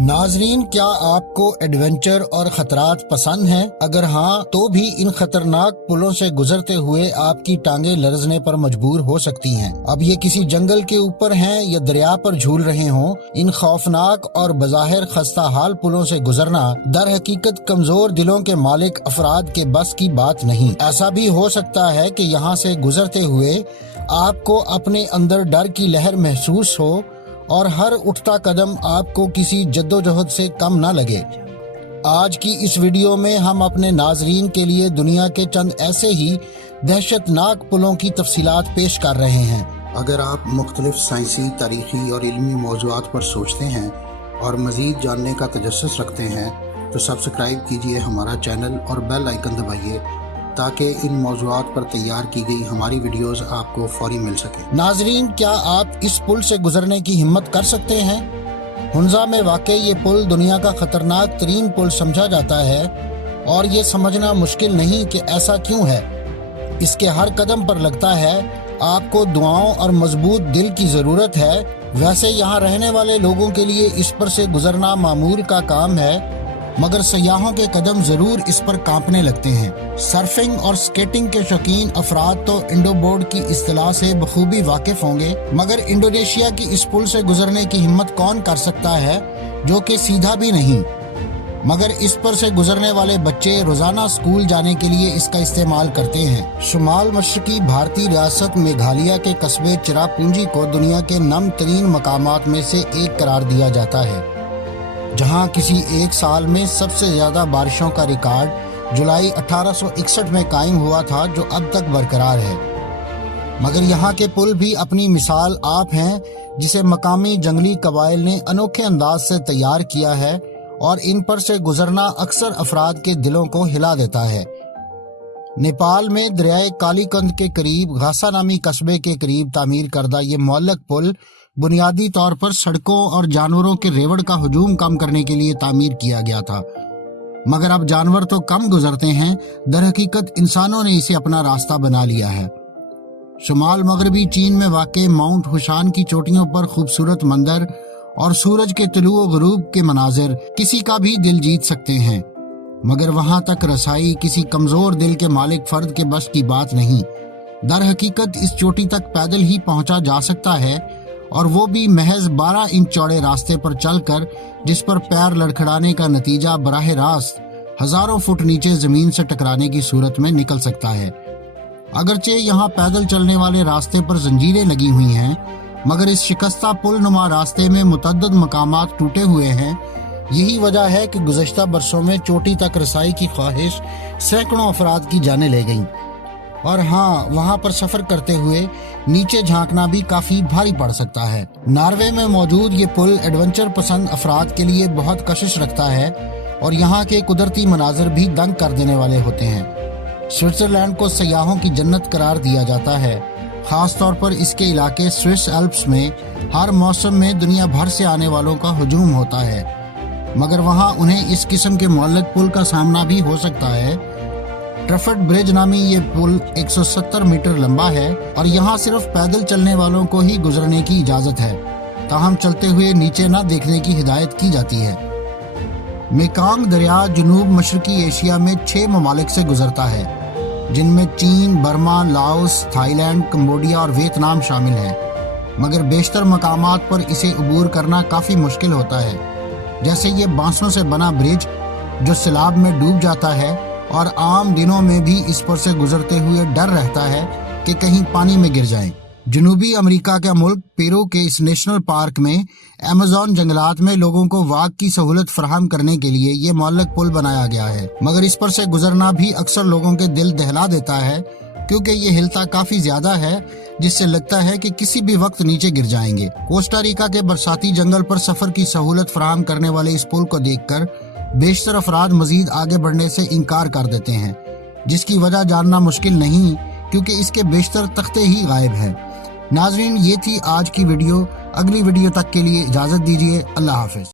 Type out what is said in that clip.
नाजरीन, क्या आपको एडवेंचर और खतरात पसंद हैं? अगर हाँ, तो भी इन खतरनाक पुलों से गुजरते हुए आपकी टांगे लरजने पर मजबूर हो सकती हैं। अब ये किसी जंगल के ऊपर हैं या दरिया पर झूल रहे हों, इन खौफनाक और बज़ाहिर खस्ता हाल पुलों से गुजरना दर हकीकत कमजोर दिलों के मालिक अफराद के बस की बात नहीं। ऐसा भी हो सकता है कि यहाँ से गुजरते हुए आपको अपने अंदर डर की लहर महसूस हो और हर उठता कदम आपको किसी जद्दोजहद से कम न लगे। आज की इस वीडियो में हम अपने नाजरीन के लिए दुनिया के चंद ऐसे ही दहशतनाक पुलों की तफसीलात पेश कर रहे हैं। अगर आप मुख्तलिफ साइंसी, तारीखी और इल्मी मौज़ूआत पर सोचते हैं और मज़ीद जानने का तजस्सुस रखते हैं तो सब्सक्राइब कीजिए हमारा चैनल और बेल आइकन दबाइए ताकि इन मौज़ूआत पर तैयार की गई हमारी वीडियोस आपको फौरी मिल सके। नाजरीन, क्या आप इस पुल से गुजरने की हिम्मत कर सकते हैं? हुंजा में वाक़ई ये पुल दुनिया का खतरनाक तरीन पुल समझा जाता है और ये समझना मुश्किल नहीं कि ऐसा क्यों है। इसके हर कदम पर लगता है आपको दुआओं और मजबूत दिल की ज़रूरत है। वैसे यहाँ रहने वाले लोगों के लिए इस पर से गुजरना मामूल का काम है, मगर सयाहों के कदम जरूर इस पर कांपने लगते हैं। सर्फिंग और स्केटिंग के शौकीन अफराद तो इंडोबोर्ड की इस्तिलाह से बखूबी वाकिफ होंगे, मगर इंडोनेशिया की इस पुल से गुजरने की हिम्मत कौन कर सकता है जो कि सीधा भी नहीं। मगर इस पर से गुजरने वाले बच्चे रोजाना स्कूल जाने के लिए इसका इस्तेमाल करते हैं। शुमाल मशरकी भारतीय रियासत मेघालय के कस्बे चिरापुंजी को दुनिया के नम तरीन मकामात में से एक करार दिया जाता है, जहां किसी एक साल में सबसे ज्यादा बारिशों का रिकॉर्ड जुलाई 1861 में कायम हुआ था, जो अब तक बरकरार है। मगर यहाँ के पुल भी अपनी मिसाल आप हैं, जिसे मकामी जंगली कबाइल ने अनोखे अंदाज से तैयार किया है और इन पर से गुजरना अक्सर अफराद के दिलों को हिला देता है। नेपाल में दरियाए कालीकंद के करीब घासा नामी कस्बे के करीब तामीर करदा ये मुअल्लक पुल बुनियादी तौर पर सड़कों और जानवरों के रेवड़ का हुजूम कम करने के लिए तामीर किया गया था। मगर अब जानवर तो कम गुजरते हैं, दर हकीकत इंसानों ने इसे अपना रास्ता बना लिया है। शुमाल मगरबी चीन में वाक़े माउंट हुशान की चोटियों पर खूबसूरत मंदिर और सूरज के तुलू व गुरूब के मनाजिर किसी का भी दिल जीत सकते हैं, मगर वहां तक रसाई किसी कमजोर दिल के मालिक फर्द के बस की बात नहीं। दर हकीकत इस चोटी तक पैदल ही पहुंचा जा सकता है, और वो भी महज 12 इंच चौड़े रास्ते पर चलकर, जिस पर पैर लड़खड़ाने का नतीजा बराह रास्त हजारों फुट नीचे जमीन से टकराने की सूरत में निकल सकता है। अगरचे यहाँ पैदल चलने वाले रास्ते पर जंजीरें लगी हुई हैं, मगर इस शिकस्ता पुल नुमा रास्ते में मुतअद्दिद मकामात टूटे हुए हैं। यही वजह है कि गुज़श्ता बरसों में चोटी तक रसाई की ख्वाहिश सैकड़ों अफराद की जाने ले गई। और हाँ, वहाँ पर सफर करते हुए नीचे झांकना भी काफी भारी पड़ सकता है। नॉर्वे में मौजूद ये पुल एडवेंचर पसंद अफराद के लिए बहुत कशिश रखता है और यहाँ के कुदरती मनाजिर भी दंग कर देने वाले होते हैं। स्विट्जरलैंड को सयाहों की जन्नत करार दिया जाता है। खास तौर पर इसके इलाके स्विस एल्प्स में हर मौसम में दुनिया भर से आने वालों का हुजूम होता है, मगर वहाँ उन्हें इस किस्म के मुअल्लक पुल का सामना भी हो सकता है। ट्रफर्ड ब्रिज नामी ये पुल 170 मीटर लंबा है और यहाँ सिर्फ पैदल चलने वालों को ही गुजरने की इजाजत है, ताहम चलते हुए नीचे न देखने की हिदायत की जाती है। मेकांग दरिया जुनूब मशरकी एशिया में 6 ममालिक से गुजरता है, जिनमें चीन, बर्मा, लाओस, थाईलैंड, कंबोडिया और वियतनाम शामिल है। मगर बेशतर मकामात पर इसे अबूर करना काफी मुश्किल होता है, जैसे ये बांसों से बना ब्रिज जो सैलाब में डूब जाता है, और आम दिनों में भी इस पर से गुजरते हुए डर रहता है कि कहीं पानी में गिर जाएं। जनूबी अमेरिका का मुल्क पेरू के इस नेशनल पार्क में अमेज़न जंगलात में लोगों को वाक की सहूलत फराहम करने के लिए ये मुअल्लक पुल बनाया गया है, मगर इस पर से गुजरना भी अक्सर लोगों के दिल दहला देता है, क्योंकि ये हिलता काफी ज्यादा है, जिससे लगता है कि किसी भी वक्त नीचे गिर जाएंगे। कोस्टा रिका के बरसाती जंगल पर सफर की सहूलत फराहम करने वाले इस पुल को देखकर बेशतर अफराद मजीद आगे बढ़ने से इनकार कर देते हैं, जिसकी वजह जानना मुश्किल नहीं, क्योंकि इसके बेशतर तख्ते ही गायब हैं। नाजरीन, ये थी आज की वीडियो। अगली वीडियो तक के लिए इजाजत दीजिए। अल्लाह हाफिज।